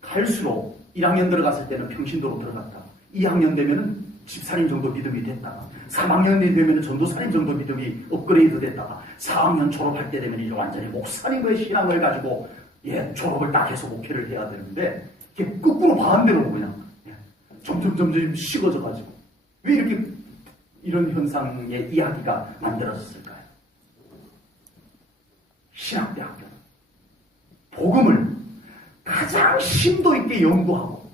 갈수록 1학년 들어갔을 때는 평신도로 들어갔다. 2학년 되면은 집사님 정도 믿음이 됐다가 3학년이 되면 전도사님 정도 믿음이 업그레이드 됐다가 4학년 졸업할 때 되면 이제 완전히 목사님의 신앙을 가지고 졸업을 딱 해서 목회를 해야 되는데 이게 거꾸로 반대로 그냥 점점 식어져가지고 왜 이렇게 이런 현상의 이야기가 만들어졌을까요? 신학대학교는 복음을 가장 심도 있게 연구하고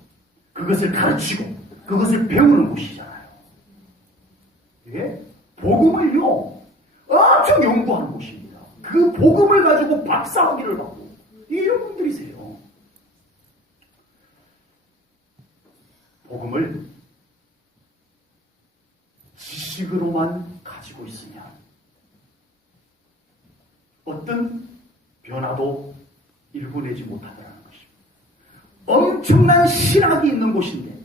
그것을 가르치고 그것을 배우는 곳이잖아요. 이게 복음을요 엄청 연구하는 곳입니다. 그 복음을 가지고 박사학위를 받고 이런 분들이세요. 복음을 지식으로만 가지고 있으면 어떤 변화도 일궈내지 못하더라는 것입니다. 엄청난 신학이 있는 곳인데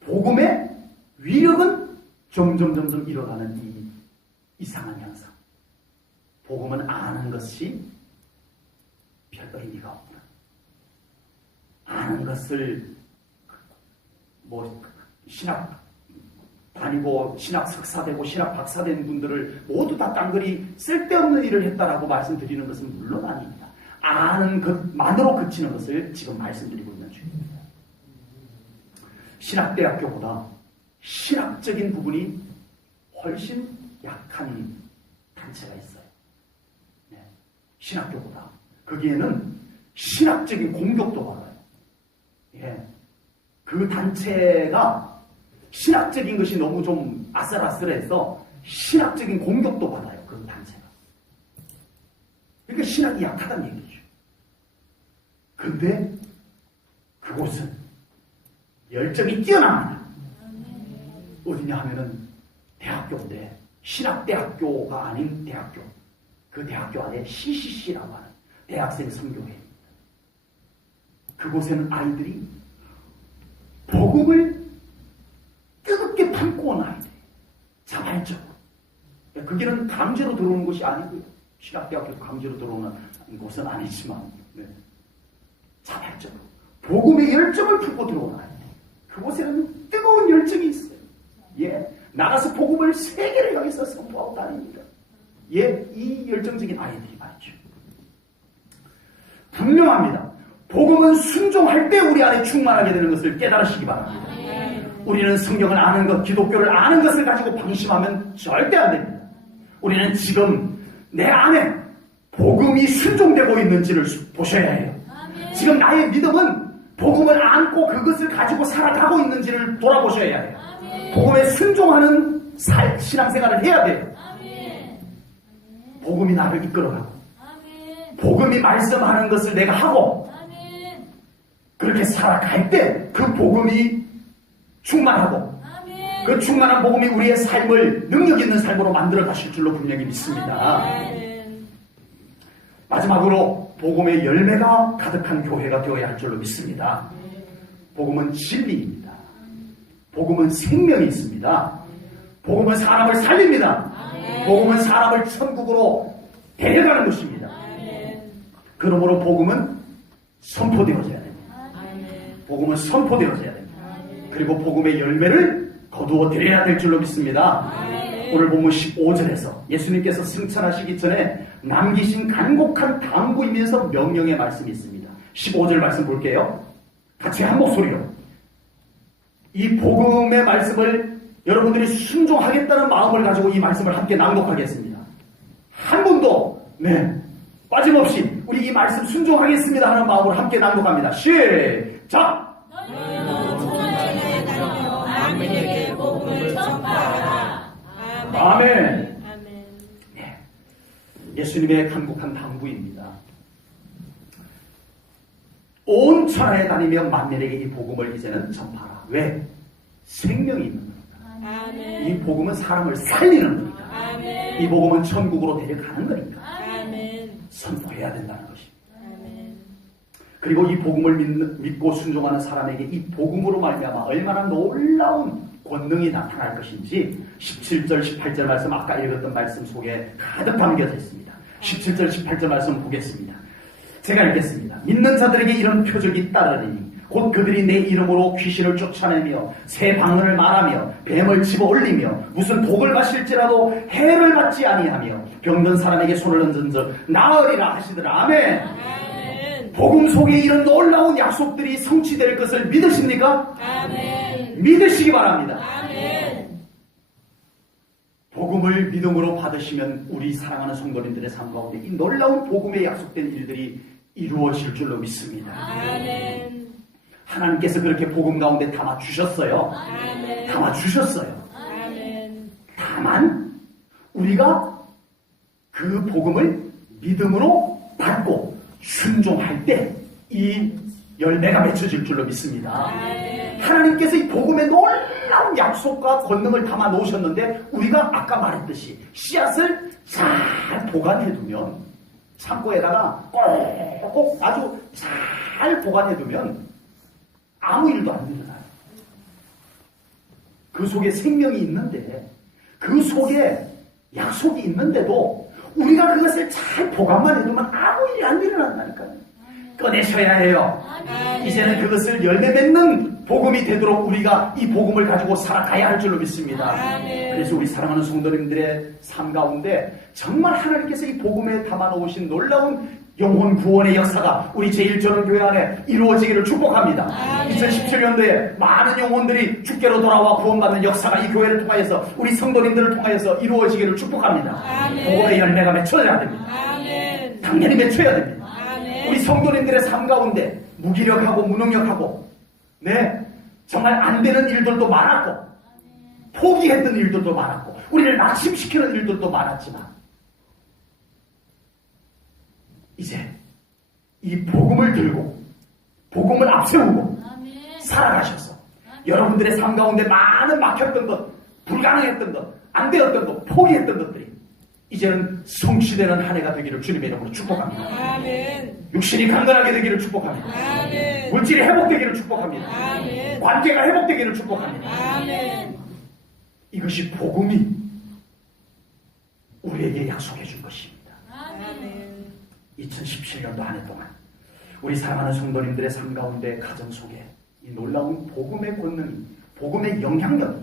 복음의 위력은 점점 일어나는 이 이상한 현상. 복음은 아는 것이 별 의미가 없다. 아는 것을 신학 다니고 신학 석사되고 신학 박사된 분들을 모두 다 깡그리 쓸데없는 일을 했다라고 말씀드리는 것은 물론 아닙니다. 아는 것만으로 그치는 것을 지금 말씀드리고 있는 중입니다. 신학대학교보다 신학적인 부분이 훨씬 약한 단체가 있어요. 네. 신학교보다. 거기에는 신학적인 공격도 받아요. 예. 그 단체가 신학적인 것이 너무 좀 아슬아슬해서 신학적인 공격도 받아요. 그 단체가. 그러니까 신학이 약하다는 얘기죠. 근데 그곳은 열정이 뛰어납니다. 어디냐 하면은 대학교인데 신학대학교가 아닌 대학교. 그 대학교 안에 CCC라고 하는 대학생 선교회입니다. 그곳에는 아이들이 복음을 뜨겁게 품고 온 아이들. 자발적으로. 그게는 강제로 들어오는 것이 아니고요. 신학대학교 강제로 들어오는 곳은 아니지만 네. 자발적으로 복음의 열정을 품고 들어오는 아이들. 그곳에는 뜨거운 열정이 있어요. 예, 나가서 복음을 세계를 향해서 선포하고 다닙니다. 예, 이 열정적인 아이들이 말이죠. 분명합니다. 복음은 순종할 때 우리 안에 충만하게 되는 것을 깨달으시기 바랍니다. 우리는 성경을 아는 것, 기독교를 아는 것을 가지고 방심하면 절대 안 됩니다. 우리는 지금 내 안에 복음이 순종되고 있는지를 보셔야 해요. 지금 나의 믿음은 복음을 안고 그것을 가지고 살아가고 있는지를 돌아보셔야 해요. 복음에 순종하는 신앙생활을 해야 돼요. 복음이 나를 이끌어가고 복음이 말씀하는 것을 내가 하고 그렇게 살아갈 때 그 복음이 충만하고 그 충만한 복음이 우리의 삶을 능력 있는 삶으로 만들어 가실 줄로 분명히 믿습니다. 마지막으로 복음의 열매가 가득한 교회가 되어야 할 줄로 믿습니다. 복음은 진리입니다. 복음은 생명이 있습니다. 복음은 사람을 살립니다. 복음은 사람을 천국으로 데려가는 것입니다. 그러므로 복음은 선포되어져야 됩니다. 복음은 선포되어져야 됩니다. 그리고 복음의 열매를 거두어 드려야 될 줄로 믿습니다. 오늘 본문 15절에서 예수님께서 승천하시기 전에 남기신 간곡한 당부이면서 명령의 말씀이 있습니다. 15절 말씀 볼게요. 같이 한 목소리로 이 복음의 말씀을 여러분들이 순종하겠다는 마음을 가지고 이 말씀을 함께 낭독하겠습니다. 한 분도 빠짐없이 우리 이 말씀 순종하겠습니다 하는 마음으로 함께 낭독합니다. 시작! 남에게 복음을 전파하라. 아멘. 네. 예수님의 간곡한 당부입니다. 온 천하에 다니며 만민에게 이 복음을 이제는 전파하라. 왜? 생명이 있는 거니까. 이 복음은 사람을 살리는 거니까. 이 복음은 천국으로 데려가는 거니까. 선포해야 된다는 것입니다. 그리고 이 복음을 믿고 순종하는 사람에게 이 복음으로 말미암아 얼마나 놀라운 권능이 나타날 것인지 17절, 18절 말씀 아까 읽었던 말씀 속에 가득 담겨져 있습니다. 17절, 18절 말씀 보겠습니다. 제가 읽겠습니다. 믿는 자들에게 이런 표적이 따르리니 곧 그들이 내 이름으로 귀신을 쫓아내며 새 방언을 말하며 뱀을 집어올리며 무슨 독을 마실지라도 해를 받지 아니하며 병든 사람에게 손을 얹은 적 나으리라 하시더라. 아멘. 복음 속에 이런 놀라운 약속들이 성취될 것을 믿으십니까? 아멘. 믿으시기 바랍니다. 아멘. 복음을 믿음으로 받으시면 우리 사랑하는 성도님들의 삶 가운데 이 놀라운 복음에 약속된 일들이 이루어질 줄로 믿습니다. 아멘. 하나님께서 그렇게 복음 가운데 담아주셨어요. 아멘. 담아주셨어요. 아멘. 다만 우리가 그 복음을 믿음으로 받고 순종할 때 이 열매가 맺혀질 줄로 믿습니다. 하나님께서 이 복음의 놀라운 약속과 권능을 담아 놓으셨는데 우리가 아까 말했듯이 씨앗을 잘 보관해두면 창고에다가 꼭 아주 잘 보관해두면 아무 일도 안 일어나요. 그 속에 생명이 있는데, 그 속에 약속이 있는데도 우리가 그것을 잘 보관만 해두면 아무 일이 안 일어난다니까요. 꺼내셔야 해요. 이제는 그것을 열매 맺는 복음이 되도록 우리가 이 복음을 가지고 살아가야 할 줄로 믿습니다. 그래서 우리 사랑하는 성도님들의 삶 가운데 정말 하나님께서 이 복음에 담아놓으신 놀라운 영혼 구원의 역사가 우리 제1전원교회 안에 이루어지기를 축복합니다. 2017년도에 많은 영혼들이 주께로 돌아와 구원받는 역사가 이 교회를 통하여서, 우리 성도님들을 통하여서 이루어지기를 축복합니다. 복음의 열매가 맺혀야 됩니다. 당연히 맺혀야 됩니다. 우리 성도님들의 삶 가운데 무기력하고 무능력하고, 정말 안 되는 일들도 많았고, 포기했던 일들도 많았고, 우리를 낙심시키는 일들도 많았지만, 이제 이 복음을 들고 복음을 앞세우고 살아가셔서 여러분들의 삶 가운데 많은 막혔던 것, 불가능했던 것, 안 되었던 것, 포기했던 것들이 이제는 성취되는 한 해가 되기를 주님의 이름으로 축복합니다. 육신이 강건하게 되기를 축복합니다. 물질이 회복되기를 축복합니다. 관계가 회복되기를 축복합니다. 이것이 복음이 우리에게 약속해 준 것입니다. 2017년도 한 해 동안 우리 사랑하는 성도님들의 삶 가운데, 가정 속에 이 놀라운 복음의 권능이, 복음의 영향력이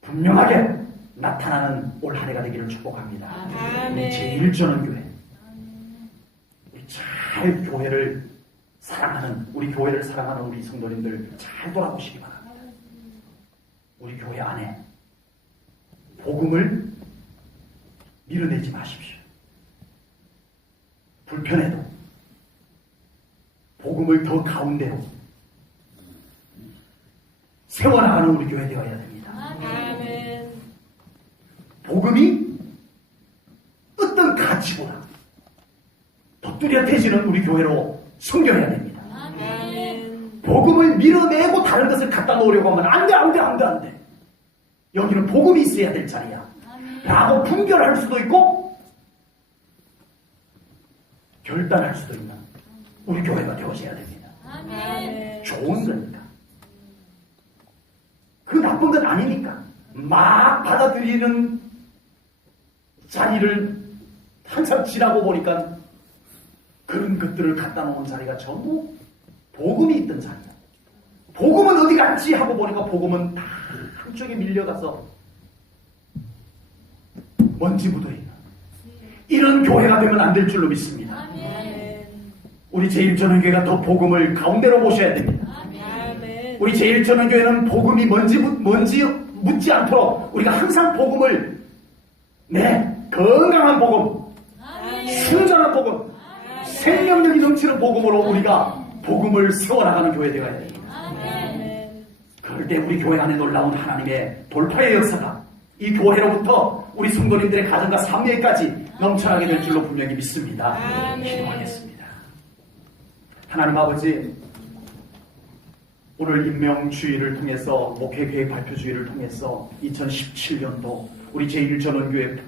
분명하게 나타나는 올 한 해가 되기를 축복합니다. 우리 제1전원교회, 우리 잘 교회를 사랑하는, 우리 교회를 사랑하는 우리 성도님들 잘 돌아보시기 바랍니다. 우리 교회 안에 복음을 밀어내지 마십시오. 불편해도 복음을 더 가운데로 세워나가는 우리 교회 되어야 됩니다. 복음이 어떤 가치보다 더 뚜렷해지는 우리 교회로 성결해야 됩니다. 복음을 밀어내고 다른 것을 갖다 놓으려고 하면 안 돼. 여기는 복음이 있어야 될 자리야 라고 분별할 수도 있고 결단할 수도 있는 우리 교회가 되어져야 됩니다. 좋은 거니까, 그 나쁜 건 아니니까 막 받아들이는 자리를 한참 지나고 보니까 그런 것들을 갖다 놓은 자리가 전부 복음이 있던 자리야. 복음은 어디 갔지 하고 보니까 복음은 다 한쪽에 밀려가서 먼지 묻어있는 이런 교회가 되면 안 될 줄로 믿습니다. 우리 제1전원교회가 더 복음을 가운데로 모셔야 됩니다. 우리 제1전원교회는 복음이 먼지 묻지 않도록 우리가 항상 복음을, 건강한 복음, 순전한 복음, 생명력이 넘치는 복음으로 우리가 복음을 세워나가는 교회 되어야 됩니다. 그럴 때 우리 교회 안에 놀라운 하나님의 돌파의 역사가 이 교회로부터 우리 성도님들의 가정과 삶에까지 넘쳐나게 될 줄로 분명히 믿습니다. 기도하겠습니다. 하나님 아버지, 오늘 임명주의를 통해서, 목회계획 발표주의를 통해서 2017년도 우리 제1전원교회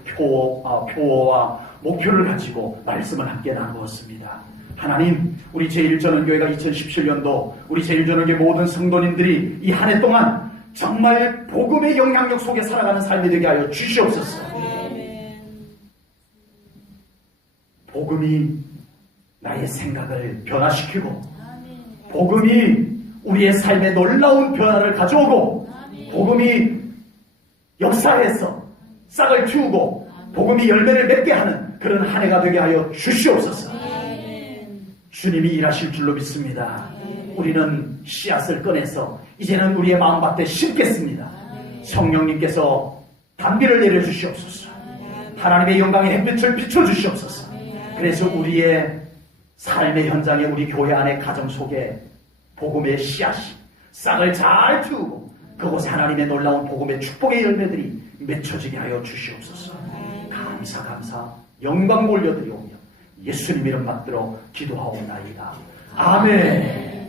표어와 목표를 가지고 말씀을 함께 나누었습니다. 하나님, 우리 제1전원교회가 2017년도 우리 제1전원교회 모든 성도님들이 이 한 해 동안 정말 복음의 영향력 속에 살아가는 삶이 되게 하여 주시옵소서. 복음이 나의 생각을 변화시키고, 복음이 우리의 삶에 놀라운 변화를 가져오고, 복음이 역사에서 싹을 틔우고 복음이 열매를 맺게 하는 그런 한 해가 되게 하여 주시옵소서. 주님이 일하실 줄로 믿습니다. 우리는 씨앗을 꺼내서 이제는 우리의 마음밭에 심겠습니다. 성령님께서 단비를 내려주시옵소서. 하나님의 영광의 햇빛을 비춰주시옵소서. 그래서 우리의 삶의 현장에, 우리 교회 안에 가정 속에 복음의 씨앗이 싹을 잘 틔우고 그곳에 하나님의 놀라운 복음의 축복의 열매들이 맺혀지게 하여 주시옵소서. 감사 영광 올려드리오며 예수님 이름 받들어 기도하옵나이다. 아멘.